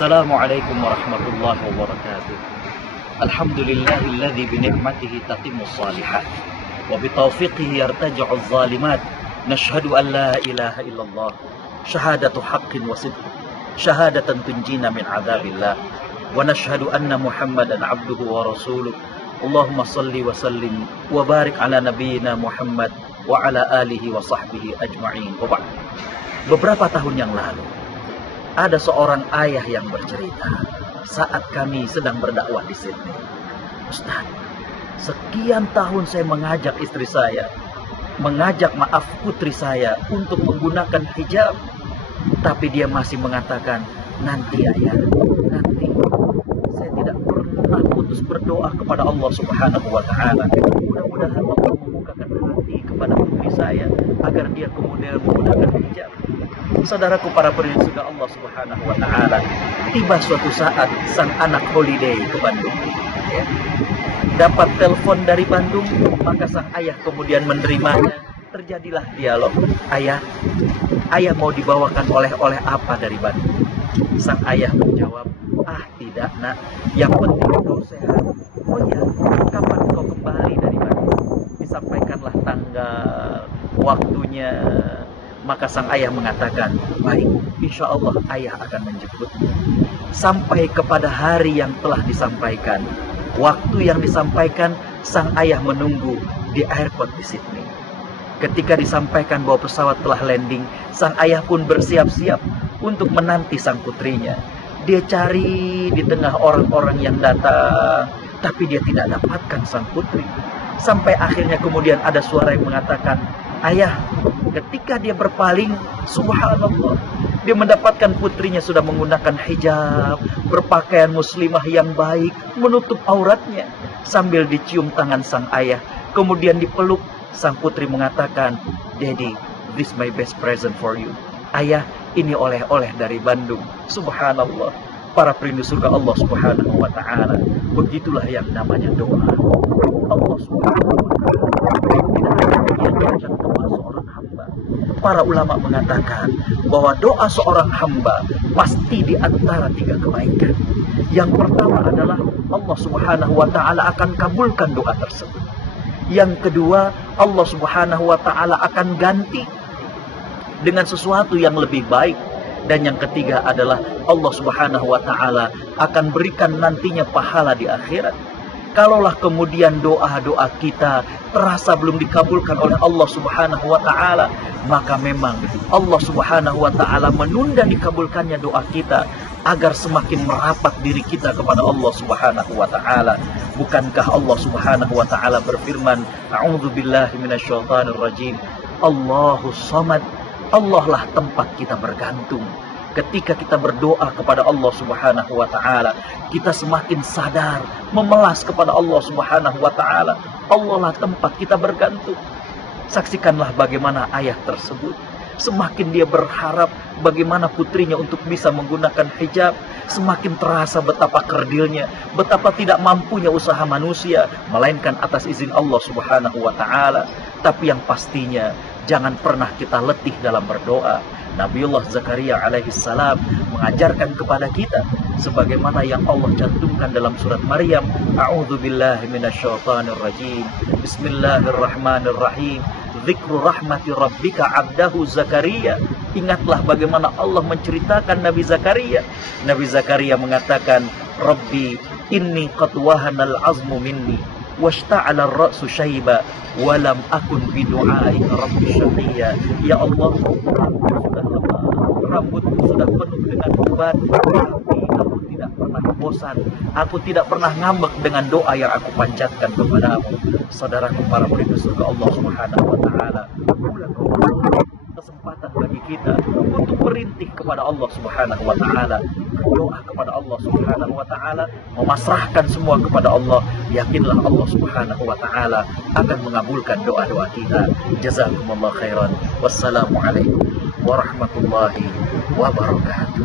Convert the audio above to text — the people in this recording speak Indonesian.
Assalamualaikum warahmatullahi wabarakatuh. Alhamdulillahilladzi bini'matihi tatimmus shalihat wa bitaufiqihi yartaji'uz zalimat. Nashhadu an la ilaha illallah syahadatu haqqin wa sidq syahadatan tunjina min adzabillah wa nashhadu anna Muhammadan abduhu wa rasuluh. Allahumma salli wa sallim wa barik ala nabiyyina Muhammad wa ala alihi wa sahbihi ajma'in. Wa ba'd. Beberapa tahun yang lalu ada seorang ayah yang bercerita saat kami sedang berdakwah di Sydney. Ustaz, sekian tahun saya mengajak istri saya, putri saya untuk menggunakan hijab, tapi dia masih mengatakan, nanti ayah, nanti. Saya tidak pernah putus berdoa kepada Allah Subhanahu wa Ta'ala. Mudah-mudahan Allah membukakan hati kepada putri saya agar dia kemudian menggunakan hijab. Saudaraku para pendengar surga Allah Subhanahu wa Ta'ala, tiba suatu saat sang anak holiday ke Bandung, ya. Dapat telepon dari Bandung, maka sang ayah kemudian menerimanya. Terjadilah dialog, ayah mau dibawakan oleh-oleh apa dari Bandung? Sang ayah menjawab, tidak nak, yang penting kau sehat. Oh ya, kapan kau kembali dari Bandung? Disampaikanlah tanggal, waktunya. Maka sang ayah mengatakan, baik, insya Allah ayah akan menjemput. Sampai kepada hari yang telah disampaikan, waktu yang disampaikan, sang ayah menunggu di airport di Sydney. Ketika disampaikan bahwa pesawat telah landing, sang ayah pun bersiap-siap untuk menanti sang putrinya. Dia cari di tengah orang-orang yang datang, tapi dia tidak dapatkan sang putri. Sampai akhirnya kemudian ada suara yang mengatakan, ayah. Ketika dia berpaling, subhanallah, dia mendapatkan putrinya sudah menggunakan hijab, berpakaian muslimah yang baik, menutup auratnya. Sambil dicium tangan sang ayah, kemudian dipeluk, sang putri mengatakan, Daddy, this my best present for you. Ayah, ini oleh-oleh dari Bandung. Subhanallah, para perindu surga Allah Subhanahu wa Ta'ala. Begitulah yang namanya doa. Allah Subhanahu wa Ta'ala tidak hanya mengiyakan doa seorang hamba. Para ulama mengatakan bahwa doa seorang hamba pasti di antara 3 kebaikan. Yang pertama adalah Allah Subhanahu wa Ta'ala akan kabulkan doa tersebut. Yang kedua, Allah Subhanahu wa Ta'ala akan ganti dengan sesuatu yang lebih baik. Dan yang ketiga adalah Allah Subhanahu wa Ta'ala akan berikan nantinya pahala di akhirat. Kalaulah kemudian doa-doa kita terasa belum dikabulkan oleh Allah Subhanahu wa Ta'ala, maka memang Allah Subhanahu wa Ta'ala menunda dikabulkannya doa kita agar semakin merapat diri kita kepada Allah Subhanahu wa Ta'ala. Bukankah Allah Subhanahu wa Ta'ala berfirman, A'udzubillahi minasyaitonirrajim, Allahus Samad. Allah lah tempat kita bergantung. Ketika kita berdoa kepada Allah Subhanahu wa Ta'ala, kita semakin sadar memelas kepada Allah Subhanahu wa Ta'ala. Allah lah tempat kita bergantung. Saksikanlah bagaimana ayah tersebut, semakin dia berharap bagaimana putrinya untuk bisa menggunakan hijab, semakin terasa betapa kerdilnya, betapa tidak mampunya usaha manusia, melainkan atas izin Allah Subhanahu wa Ta'ala. Tapi yang pastinya, jangan pernah kita letih dalam berdoa. Nabiullah Zakaria alaihissalam mengajarkan kepada kita sebagaimana yang Allah cantumkan dalam surat Maryam, A'udzubillahi minasyaitonirrajim, Bismillahirrahmanirrahim, Dzikru rahmati rabbika abdahu Zakaria. Ingatlah bagaimana Allah menceritakan Nabi Zakaria. Nabi Zakaria mengatakan, Rabbi inni qad wahanal azmu minni washta'ala ar-ra'su syaiba wa lam akun bidu'aika rabbi syaqiyya. Ya Allah, rambutku sudah penuh dengan ubat, tapi aku tidak pernah bosan, aku tidak pernah ngambek dengan doa yang aku panjatkan kepadamu. Saudaraku para perindu surga Allah Subhanahu wa Ta'ala, kesempatan bagi kita untuk berintih kepada Allah Subhanahu wa Ta'ala, berdoa kepada Allah Subhanahu wa Ta'ala, memasrahkan semua kepada Allah. Yakinlah Allah Subhanahu wa Ta'ala akan mengabulkan doa-doa kita. Jazakumullah khairan. Wassalamualaikum warahmatullahi wabarakatuh.